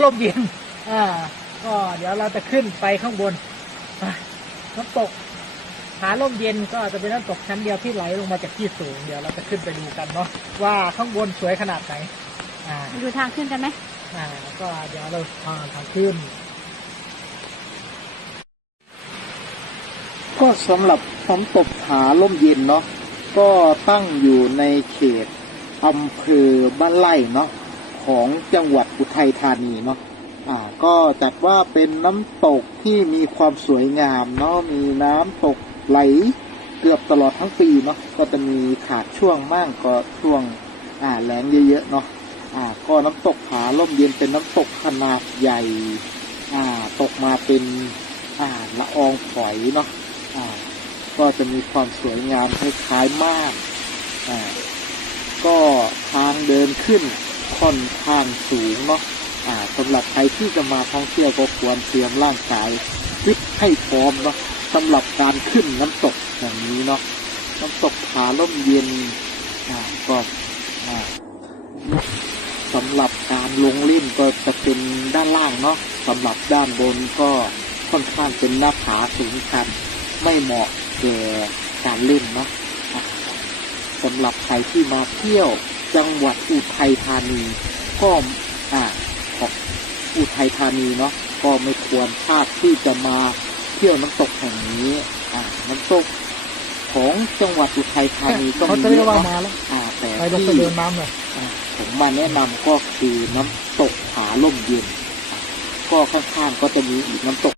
ลมเย็น อ่า ก็เดี๋ยวเราจะขึ้นไปข้างบนอะน้ำตกผาลมเย็นก็จะเป็นน้ำตกชั้นเดียวที่ไหลลงมาจากที่สูง เดี๋ยวเราจะขึ้นไปดูกันเนาะว่าข้างบนสวยขนาดไหน อ่าไปดูทางขึ้นกันไหมอ่า ก็เดี๋ยวเราทางทางขึ้น ก็สำหรับน้ำตกผาล่มเย็นเนาะก็ตั้งอยู่ในเขตอำเภอบ้านไร่เนาะ ของจังหวัดอุทัยธานีเนาะอ่าก็จัดว่าเป็นน้ำตกที่มีความสวยงามเนาะมีน้ำตกไหลเกือบตลอดทั้งปีเนาะก็จะมีขาดช่วงบ้างก็ช่วงอ่าแรงเยอะๆเนาะอ่าก็น้ำตกผาล่มเย็นเป็นน้ำตกขนาดใหญ่อ่าตกมาเป็นอ่าละอองฝอยเนาะอ่าก็จะมีความสวยงามคล้ายๆมานอ่าก็ทางเดินขึ้น ค่อนข้างสูงเนาะอ่าสำหรับใครที่จะมาท่องเที่ยวก็ควรเตรียมร่างกายฟิตให้พร้อมเนาะสำหรับการขึ้นน้ำตกอย่างนี้เนาะน้ำตกผาล่มเย็นอ่าก็อ่าสำหรับการลงเล่นก็จะเป็นด้านล่างเนาะสำหรับด้านบนก็ค่อนข้างเป็นหน้าผาสูงชันไม่เหมาะแก่การเล่นเนาะอะสำหรับใครที่มาเที่ยว จังหวัดอุทัยธานีก็อ่าของอุทัยธานีเนาะก็ไม่ควรพลาดที่จะมาเที่ยวน้ำตกแห่งนี้อ่าน้ำตกของจังหวัดอุทัยธานีก็เขามีจะเยเรียกอะว่าเนาะมาแล้วอ่าแต่ไปจะที่เดินน้ำเลยอ่าผมมาแนะนำก็คือน้ำตกผาล่มเย็นอะก็ข้างๆก็จะมีอีกน้ำตก